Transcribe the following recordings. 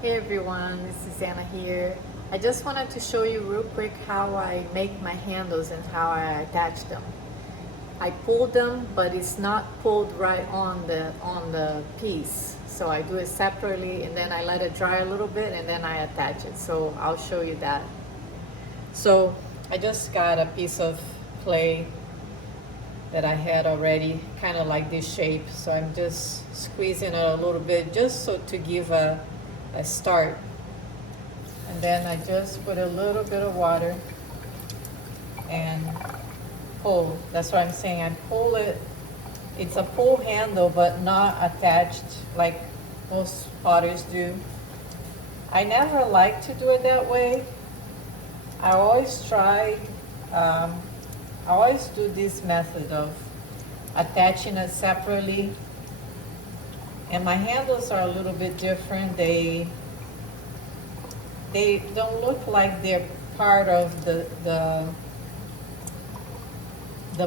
Hey everyone, this is Anna here. I just wanted to show you real quick how I make my handles and how I attach them. I pull them, but it's not pulled right on the piece. So I do it separately and then I let it dry a little bit and then I attach it. So I'll show you that. So I just got a piece of clay that I had already, kind of like this shape. So I'm just squeezing it a little bit just so to give a start. And then I just put a little bit of water and pull. That's what I'm saying. I pull it. It's a pull handle, but not attached like most potters do. I never like to do it that way. I always try, I always do this method of attaching it separately. And my handles are a little bit different. They don't look like they're part of the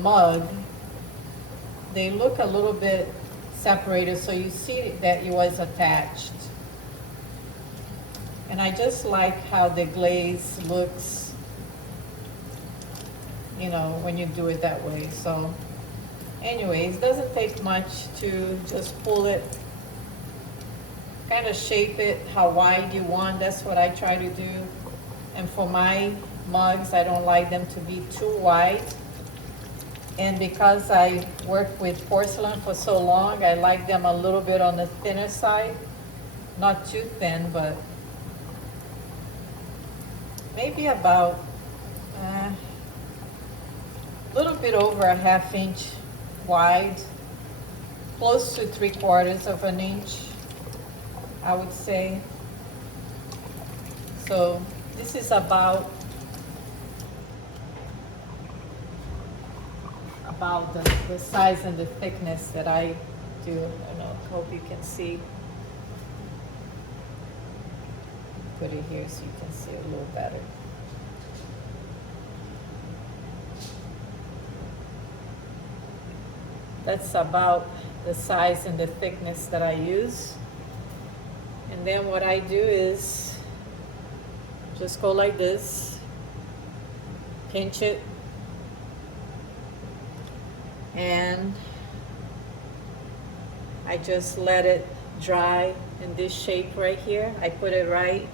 mug. They look a little bit separated, so you see that it was attached. And I just like how the glaze looks, you know, when you do it that way. So anyways, it doesn't take much to just pull it, kind of shape it how wide you want. That's what I try to do. And for my mugs, I don't like them to be too wide. And because I work with porcelain for so long, I like them a little bit on the thinner side. Not too thin, but maybe about a little bit over a ½ inch wide, close to 3/4 of an inch, I would say. So this is about the size and the thickness that I do. I don't know, hope you can see. Put it here so you can see it a little better. That's about the size and the thickness that I use. And then what I do is just go like this, pinch it, and I just let it dry in this shape right here. I put it right,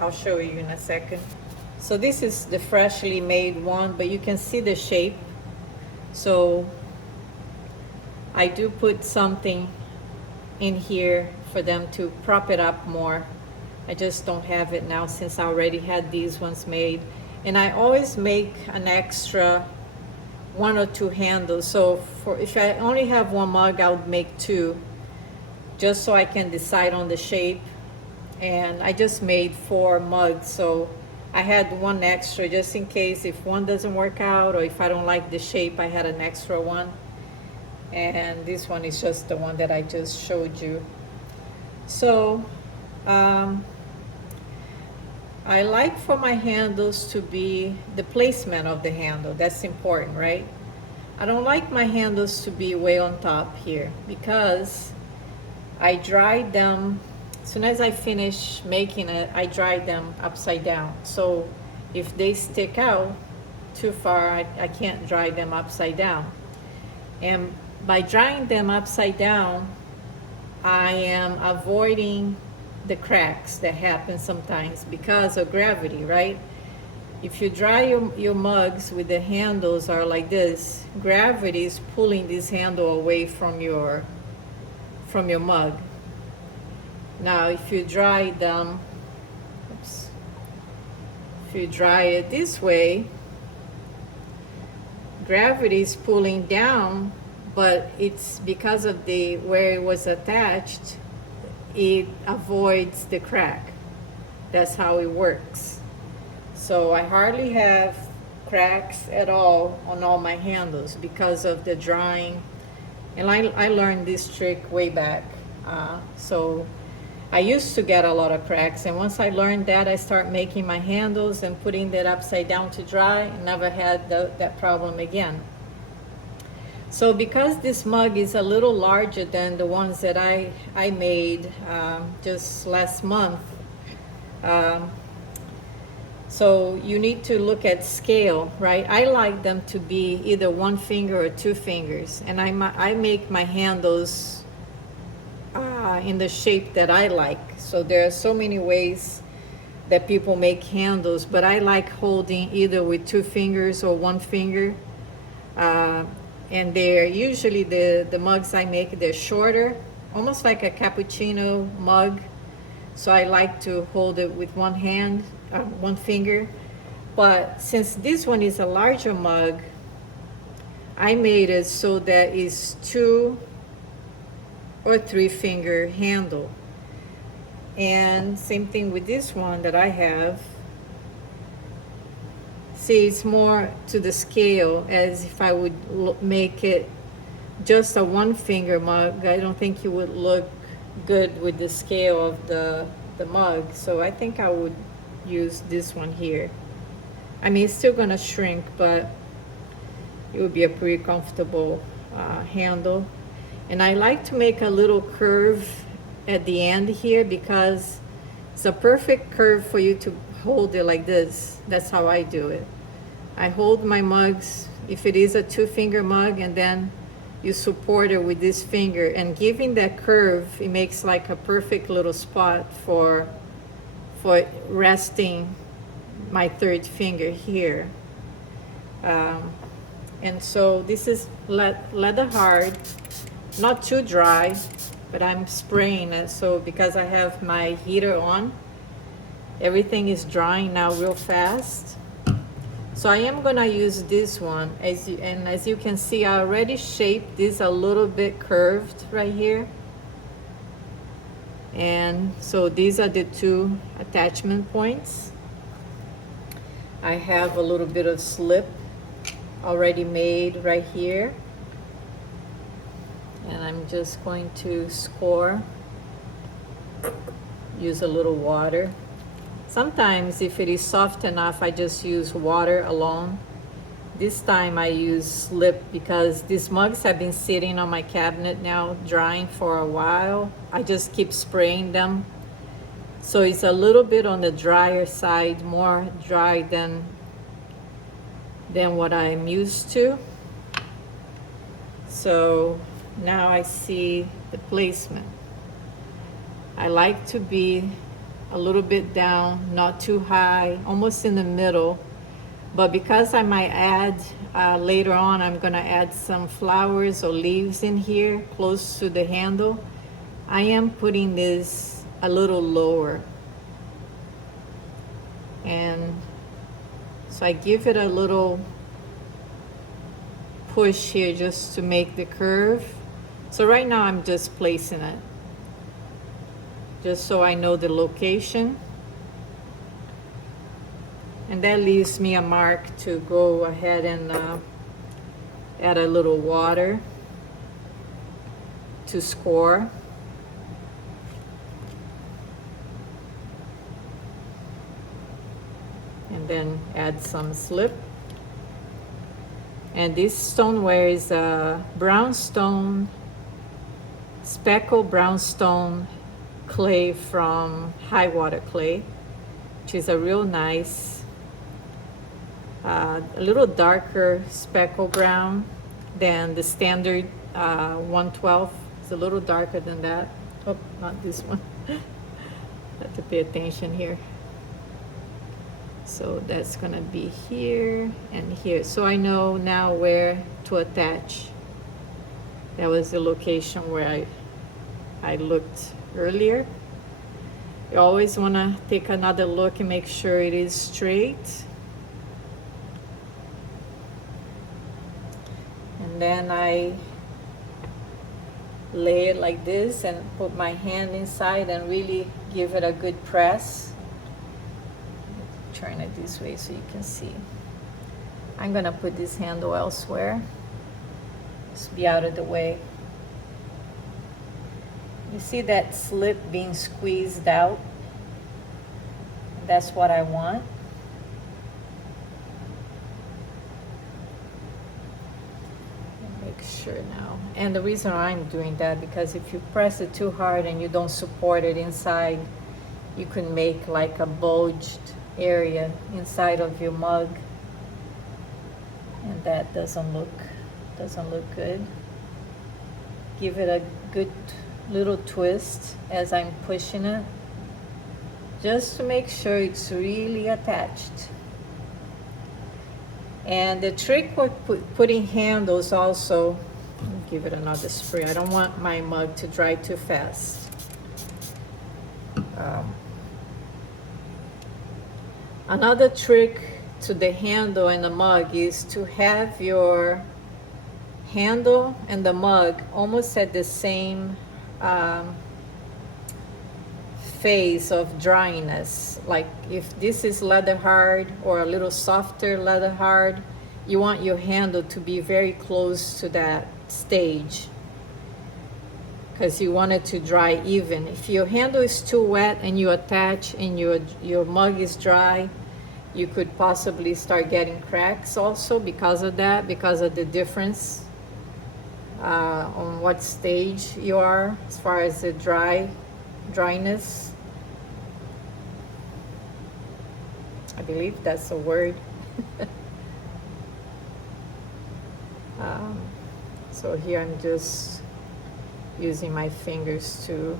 I'll show you in a second. So this is the freshly made one, but you can see the shape. So I do put something in here for them to prop it up more. I just don't have it now since I already had these ones made. And I always make an extra 1 or 2 handles. So if I only have one mug, I would make 2, just so I can decide on the shape. And I just made 4 mugs, so I had 1 extra just in case if one doesn't work out or if I don't like the shape, I had an extra one. And this one is just the one that I just showed you. So I like for my handles to be the placement of the handle. That's important, right? I don't like my handles to be way on top here because I dried them. As soon as I finish making it, I dry them upside down. So if they stick out too far, I can't dry them upside down. And by drying them upside down, I am avoiding the cracks that happen sometimes because of gravity, right? If you dry your mugs with the handles are like this, gravity is pulling this handle away from your mug. Now if you dry them, if you dry it this way, gravity is pulling down, but it's because of the where it was attached, it avoids the crack. That's how it works. So I hardly have cracks at all on all my handles because of the drying. And I learned this trick way back. So I used to get a lot of cracks, and once I learned that, I start making my handles and putting that upside down to dry, and never had that problem again. So because this mug is a little larger than the ones that I made just last month, Um, so you need to look at scale, right? I like them to be either one finger or two fingers, and I make my handles in the shape that I like. So there are so many ways that people make handles, but I like holding either with two fingers or one finger. Uh, and they're usually the mugs I make, they're shorter, almost like a cappuccino mug. So I like to hold it with one hand, one finger. But since this one is a larger mug, I made it so that it's two or three finger handle. And same thing with this one that I have. See, it's more to the scale as if I would make it just a one finger mug. I don't think it would look good with the scale of the mug. So I think I would use this one here. I mean, it's still gonna shrink, but it would be a pretty comfortable handle. And I like to make a little curve at the end here because it's a perfect curve for you to hold it like this. That's how I do it. I hold my mugs, if it is a two finger mug, and then you support it with this finger, and giving that curve, it makes like a perfect little spot for resting my third finger here. And so this is leather hard, not too dry, but I'm spraying it. So because I have my heater on, everything is drying now real fast. So I am gonna use this one, as you can see, I already shaped this a little bit curved right here. And so these are the two attachment points. I have a little bit of slip already made right here. And I'm just going to score, use a little water. Sometimes if it is soft enough, I just use water alone. This time I use slip because these mugs have been sitting on my cabinet now, drying for a while. I just keep spraying them. So it's a little bit on the drier side, more dry than what I'm used to. So now I see the placement. I like to be a little bit down, not too high, almost in the middle. But because I might add, later on, I'm gonna add some flowers or leaves in here, close to the handle, I am putting this a little lower. And so I give it a little push here just to make the curve. So right now I'm just placing it, just so I know the location. And that leaves me a mark to go ahead and add a little water to score. And then add some slip. And this stoneware is a brownstone, speckled brownstone clay from High Water Clay, which is a real nice, a little darker speckled brown than the standard 112. It's a little darker than that. Oh, not this one. Have to pay attention here. So that's gonna be here and here. So I know now where to attach. That was the location where I looked earlier. You always wanna take another look and make sure it is straight. And then I lay it like this and put my hand inside and really give it a good press. Turn it this way so you can see. I'm gonna put this handle elsewhere. Just be out of the way. You see that slip being squeezed out? That's what I want. Make sure now. And the reason I'm doing that, because if you press it too hard and you don't support it inside, you can make like a bulged area inside of your mug, and that doesn't look good. Give it a good little twist as I'm pushing it, just to make sure it's really attached. And the trick with putting handles also, give it another spray. I don't want my mug to dry too fast. Another trick to the handle and the mug is to have your handle and the mug almost at the same phase of dryness. Like if this is leather hard or a little softer leather hard, you want your handle to be very close to that stage, because you want it to dry even. If your handle is too wet and you attach and your mug is dry, you could possibly start getting cracks also because of that, because of the difference on what stage you are as far as the dryness. I believe that's a word. So here I'm just using my fingers to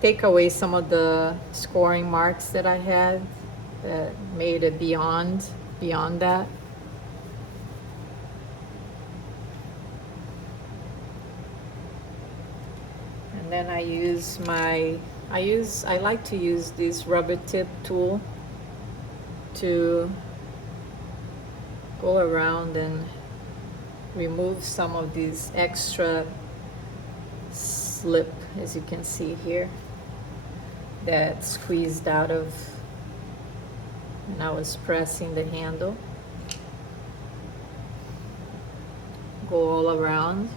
take away some of the scoring marks that I had that made it beyond that. And then I like to use this rubber tip tool to go around and remove some of these extra slip, as you can see here, that squeezed out of when I was pressing the handle. Go all around,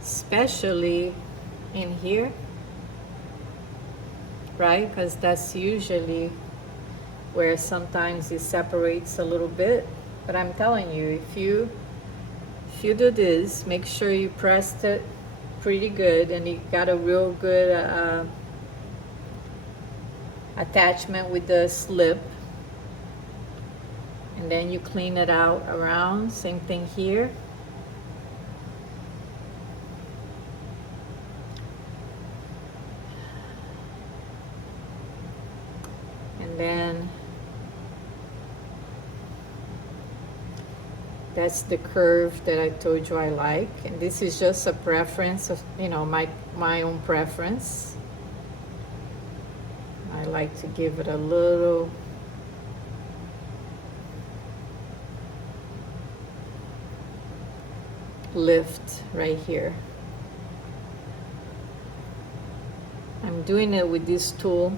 especially in here, right? Because that's usually where sometimes it separates a little bit. But I'm telling you, if you do this, make sure you pressed it pretty good and you got a real good attachment with the slip, and then you clean it out around. Same thing here. And then that's the curve that I told you I like, and this is just a preference of, you know, my own preference. I like to give it a little lift right here. I'm doing it with this tool,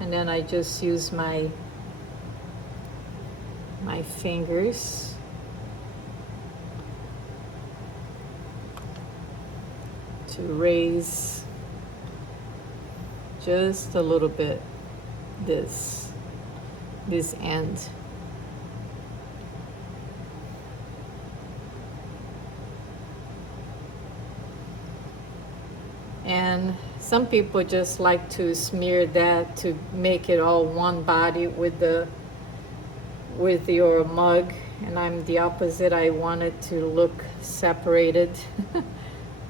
and then I just use my fingers to raise just a little bit this end. And some people just like to smear that to make it all one body with your mug, and I'm the opposite. I want it to look separated.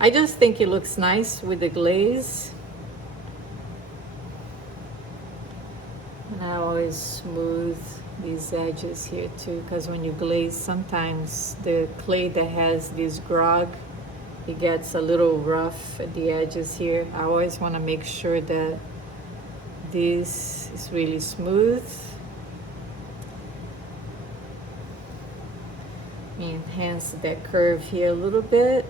I just think it looks nice with the glaze. And I always smooth these edges here too, because when you glaze, sometimes the clay that has this grog, it gets a little rough at the edges here. I always want to make sure that this is really smooth. Enhance that curve here a little bit.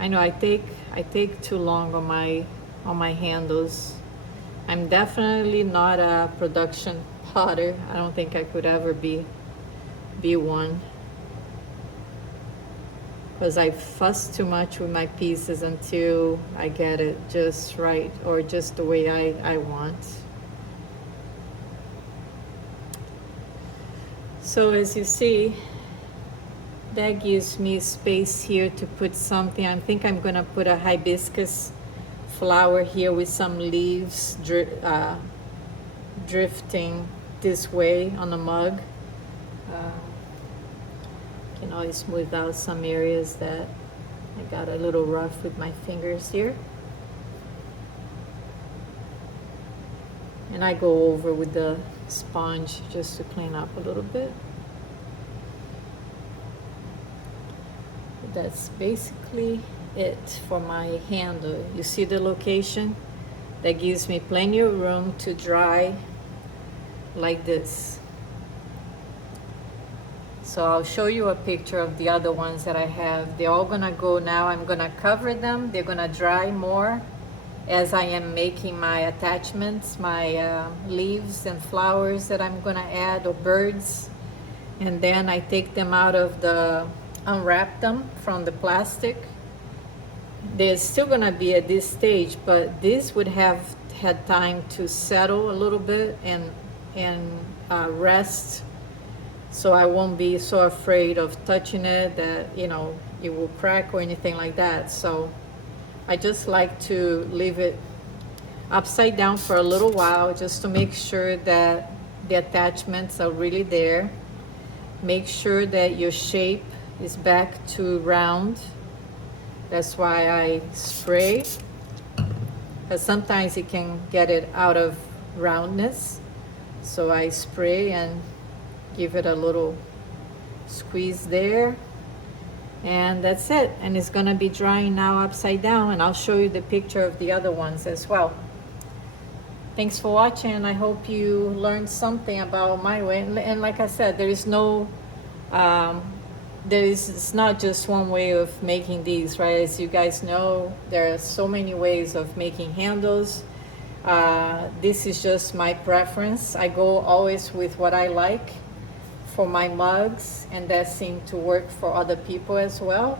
I know I take too long on my handles. I'm definitely not a production potter. I don't think I could ever be one, because I fuss too much with my pieces until I get it just right, or just the way I want. So as you see, That gives me space here to put something. I think I'm gonna put a hibiscus flower here with some leaves drifting this way on the mug. Can always smooth out some areas that I got a little rough with my fingers here. And I go over with the sponge just to clean up a little bit. That's basically it for my handle. You see the location? That gives me plenty of room to dry like this. So I'll show you a picture of the other ones that I have. They're all gonna go now. I'm gonna cover them. They're gonna dry more as I am making my attachments, my leaves and flowers that I'm gonna add, or birds. And then I take them out of the, unwrap them from the plastic. They're still gonna be at this stage, but this would have had time to settle a little bit and rest, so I won't be so afraid of touching it that, you know, it will crack or anything like that. So I just like to leave it upside down for a little while just to make sure that the attachments are really there. Make sure that your shape is back to round. That's why I spray, because sometimes it can get it out of roundness. So I spray and give it a little squeeze there, and that's it. And it's gonna be drying now upside down, and I'll show you the picture of the other ones as well. Thanks for watching. I hope you learned something about my way. And like I said, there is no it's not just one way of making these, right? As you guys know, there are so many ways of making handles. This is just my preference. I go always with what I like for my mugs, and that seemed to work for other people as well.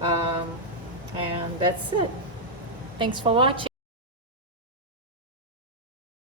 And that's it. Thanks for watching.